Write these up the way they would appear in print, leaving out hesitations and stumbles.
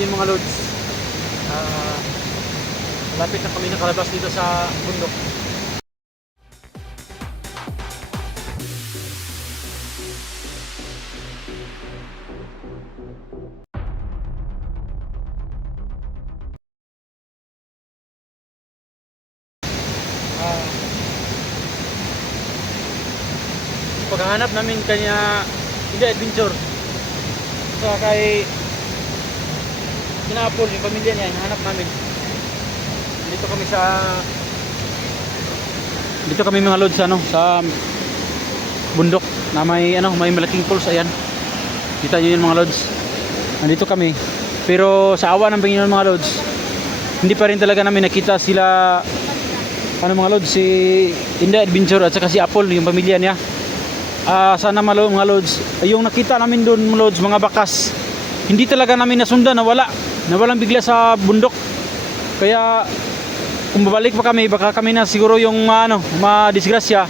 ayun mga lods, ah, malapit na kami nakalabas dito sa bundok. Ah, paghahanap namin kanya hindi adventure sa kay Apple, yung pamilya niya, hinahanap namin. Dito kami mga lods sa bundok na may may malaking falls. Ayan, kita nyo yun mga lods, nandito kami. Pero sa awa ng Panginoon mga lods, hindi pa rin talaga namin nakita sila mga lods, si Inday Adventure at saka si Apple, yung pamilya niya. Sana mga lods, yung nakita namin doon mga lods, mga bakas, hindi talaga namin nasundan, nawalang bigla sa bundok. Kaya kung babalik pa kami, baka kami na siguro yung madisgrasya.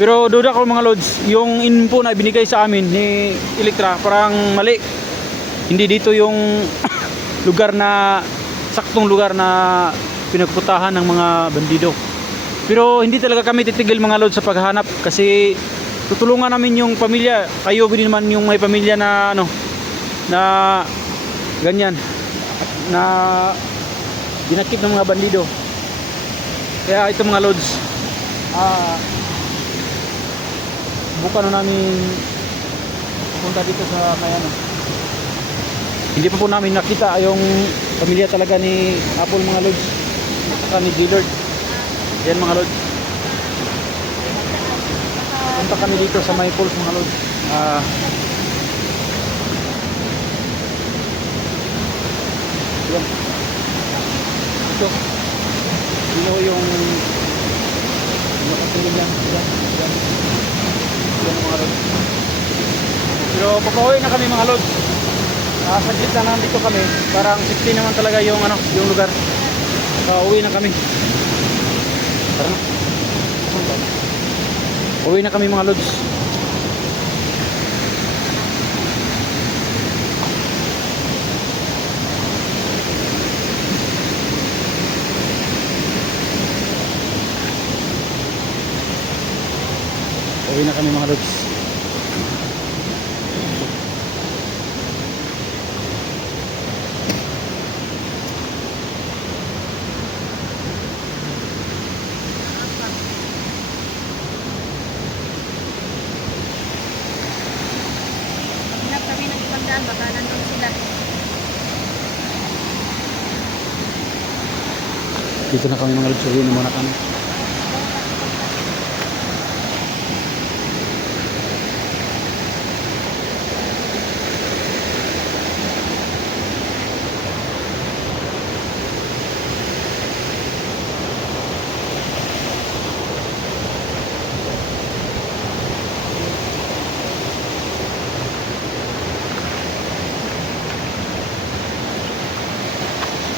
Pero duda ko mga lods, yung info na binigay sa amin ni Elektra parang mali. Hindi dito yung lugar na saktong lugar na pinagputahan ng mga bandido. Pero hindi talaga kami titigil mga lods sa paghahanap, kasi tutulungan namin yung pamilya. Kayo din naman yung may pamilya na na ganyan, na dinakip ng mga bandido. Kaya ito mga lods, bukan na namin punta dito sa Mayano. Hindi pa po namin nakita yung pamilya talaga ni Apple mga lods, saka ni Gaylord. Yan mga lods, punta kami dito sa May Falls mga lods. Yan. Ito yung nakatulog lang. Yan mga lods. Pero papauwi na kami mga lods. Saglit na nandito kami. Parang 16 naman talaga yung lugar. Uwi na kami. Tara na. Uwi na kami mga lods. Uwi na kami mga lods. Hinap kami ng ibang daan, baka nandun sila. Dito na kami mga lods. Uwi na muna kami.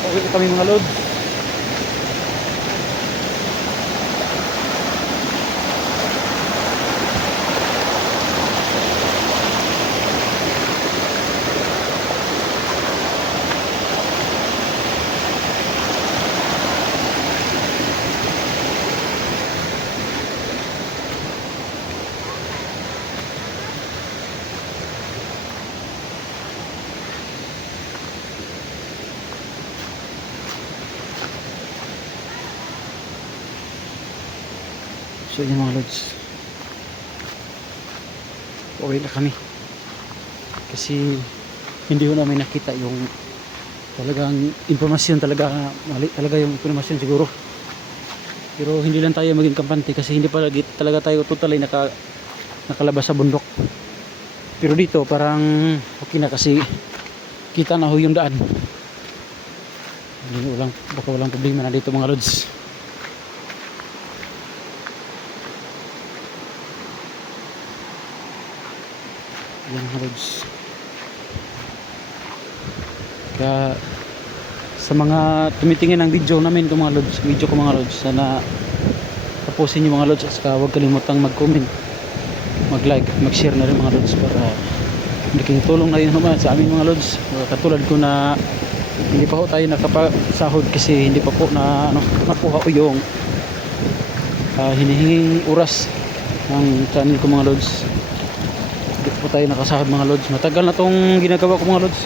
Uwi na kami mga lods. So yun mga lods, uwi na kami kasi hindi ko namin nakita yung talagang impormasyon. Talaga mali talaga yung impormasyon siguro. Pero hindi lang tayo maging kampante kasi hindi talaga tayo totally nakalabas sa bundok. Pero dito parang okay na kasi kita na ho yung daan. Baka walang problema na dito mga lods. Yan mga lods. Kaya sa mga tumitingin ng video namin ko mga lods, sana tapusin nyo mga lods, at saka huwag kalimutang mag-comment, mag-like, mag-share na rin mga lods para malaking tulong na yun naman sa amin mga lods. Katulad ko na hindi pa ho tayo nakapasahod kasi hindi pa po na ano, nakuha ko yung hinihinging oras ng channel ko mga lods. Hindi po tayo nakasahod mga lods. Matagal na tong ginagawa ko mga lods.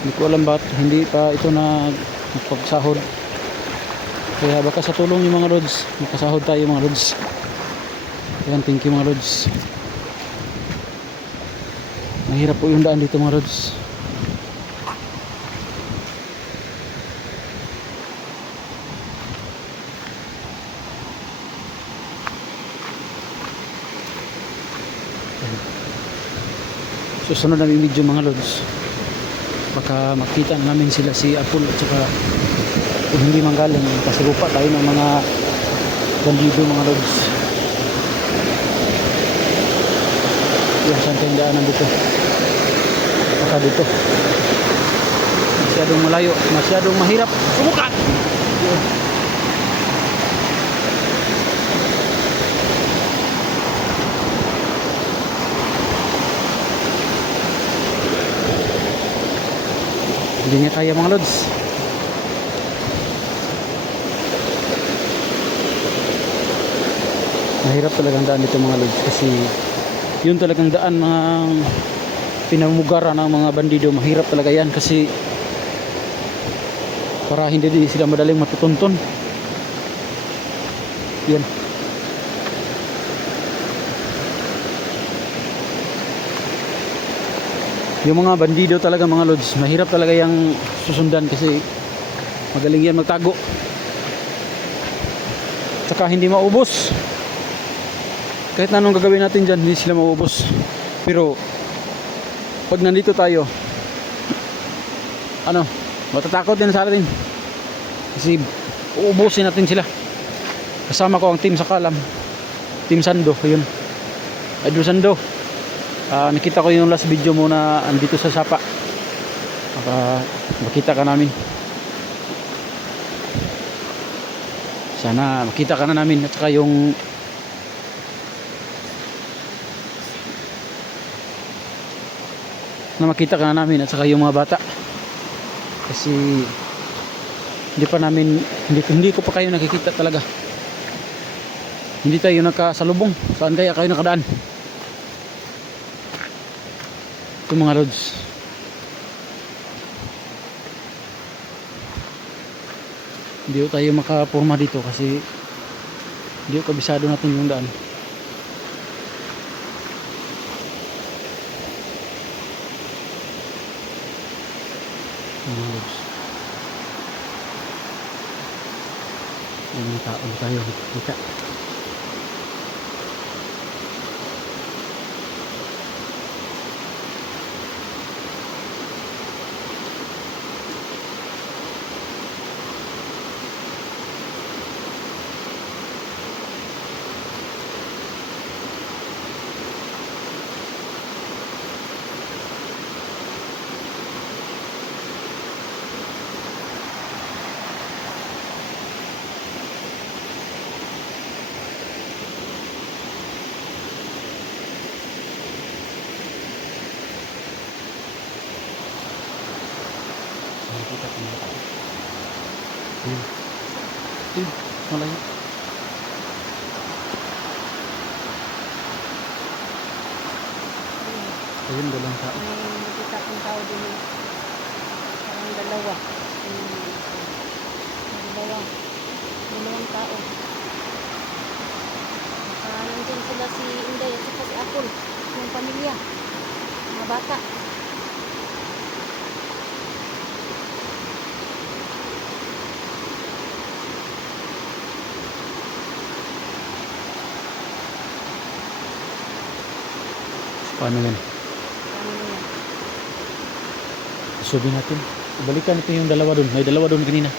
Hindi ko alam ba't hindi pa ito na nagpagsahod. Kaya baka sa tulong yung mga lods makasahod tayo mga lods. Ayan, thank you mga lods. Mahirap po yung daan dito mga lods. Susunod na video mga lods, baka makita namin sila si Apple at saka kung hindi manggaling pasilupa tayo ng mga bandido mga lods. Yan, saan tayong daanan dito? Baka dito masyadong malayo, masyadong mahirap sumukat. Hindi niya kaya mga lods. Mahirap talagang daan dito mga lods kasi yun talagang daan ng pinamugara ng mga bandido. Mahirap talaga yan kasi para hindi din sila madaling matutunton. Yan. Yung mga bandido talaga mga lods, mahirap talaga yung susundan kasi magaling yan magtago. Tsaka hindi maubos. Kahit na anong gagawin natin dyan, hindi sila maubos. Pero pag nandito tayo, ano, matatakot din sa atin. Kasi uubusin natin sila. Kasama ko ang team sa Kalam, Team Sando, yun. Idol Sando. Nakita ko yung last video mo na andito sa Sapa. Makita ka namin. Sana makita ka na namin at saka yung na makita ka na namin at saka yung mga bata. Kasi hindi ko pa kayo nakikita talaga. Hindi tayo nakasalubong. Saan kaya kayo nakadaan? Ito mga lods, hindi tayo makapurma dito kasi hindi kabisado natin yung daan. Mga lods, yung mga tao tayo kita. Kita ko mga tao. Yun, malayo. Ayun, dalawang tao. Nakita kong tao din. Parang dalawa. Dalawang tao. Nandun sila si Inday at saka si Apple. Yung pamilya. Mga bata. Paano yan? Sabihin natin. Balikan ito yung dalawa doon. May dalawa doon kanina.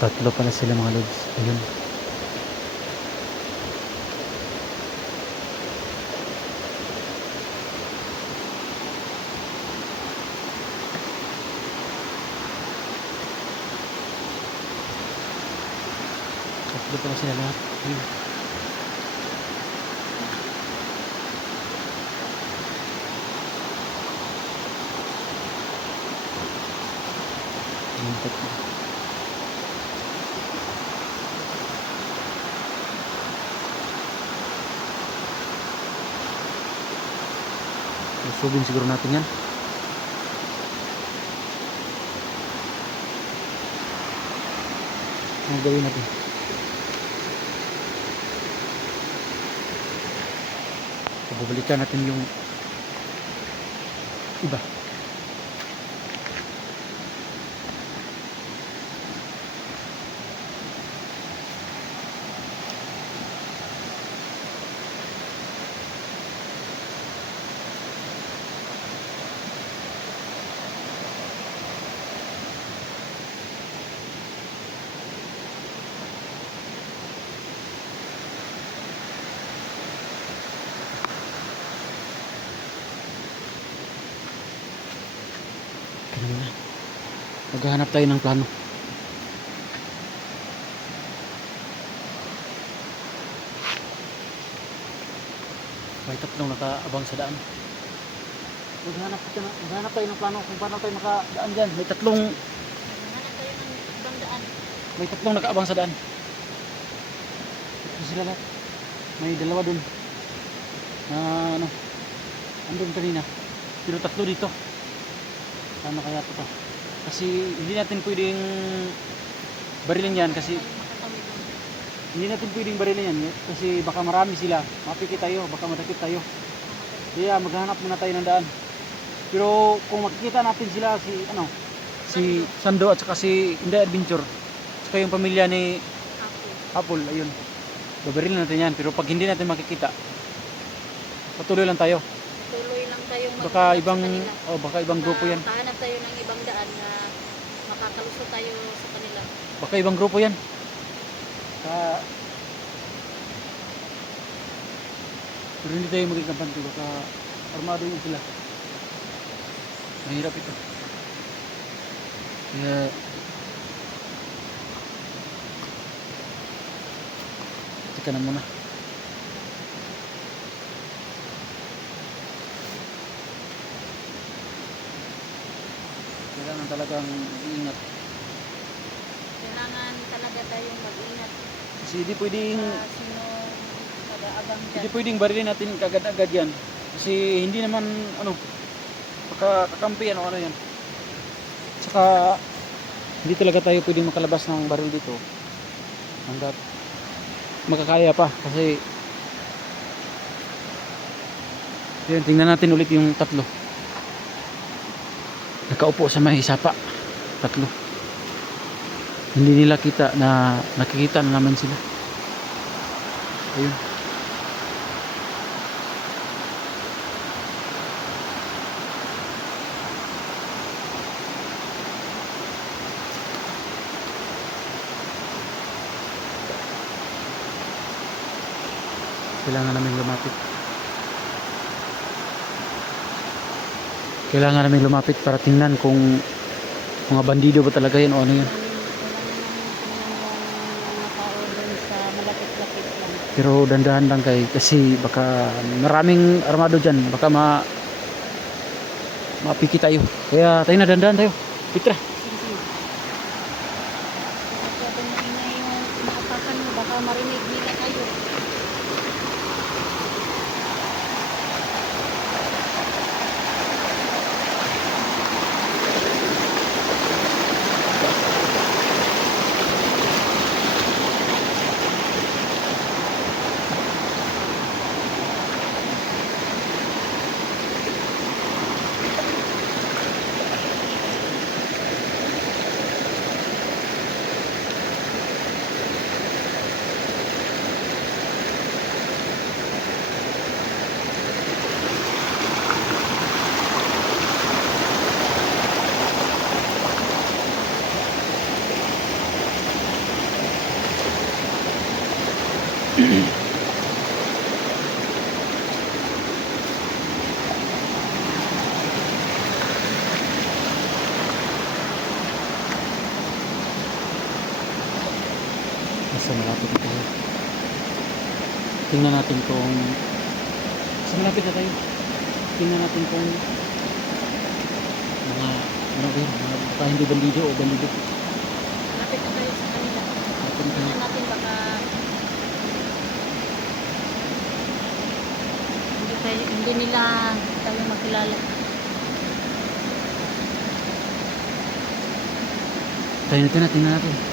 Tatlo pala sila mga lods. Ayun. Tatlo pala sila lahat. Ayun. Ayun, tatlo. Usugin siguro natin yan. Ano gawin natin? Pabalikan natin yung iba. Kanina. Maghahanap tayo ng plano. May tatlong nakaabang sa daan. Maghanap tayo ng plano kung paano tayo makadaan dyan. May tatlong Hanap tayo ng ibang daan. nakaabang sa daan. Ito sila lahat. May dalawa dun. Na ano. Andun kanina. Pero tatlo dito. Ano kaya ito? Kasi hindi natin pwedeng barilin yan kasi Makatawid doon. hindi natin pwedeng barilin yan kasi baka marami sila. Mapikit tayo, baka madakip tayo. Kaya maghanap muna tayo ng daan. Pero kung makikita natin sila si Sando at saka si Inday Adventure, saka yung pamilya ni Apple. Apple, ayun. Babarilin natin yan. Pero pag hindi natin makikita, patuloy lang tayo. Tuloy lang tayong Baka maghanap ibang sa kanila. baka ibang grupo yan. Hanap tayo ng ibang daan na makakalusot tayo sa kanila. Baka ibang grupo yan. Pero hindi tayo maging kampante. Baka armado yun sila. Mahirap ito. Kaya tika na muna. Kailangan talagang ingat. Kailangan talaga tayong mag-ingat Kasi hindi pwedeng sa sino mag-aabang dyan. Hindi pwedeng barilin natin kagad-agad yan. Kasi hindi naman baka kakampi ano yan. Saka hindi talaga tayo pwedeng makalabas ng baril dito. Hanggat makakaya pa kasi yun, tingnan natin ulit yung tatlo. Nakaupo sa may sapa. Tatlo. Hindi nila kita na nakikita na naman sila. Ayun. Kailangan namin lumapit. Kailangan namin lumapit para tingnan kung mga bandido ba talaga yun o ano yun. Pero dandahan lang kasi baka maraming armado dyan. Baka mapiki tayo. Kaya tayo na dandahan tayo. Pitra. Baka marinig nila kayo. Nasa malapit na tayo. Tingnan natin kung sa malapit na tayo. Tingnan natin kung mga ano ba yun, mga hindi bandido o bandido. Lapit na tayo sa kanila. Tingnan natin baka hindi nila tayo makilala. Tayo natin, tingnan natin.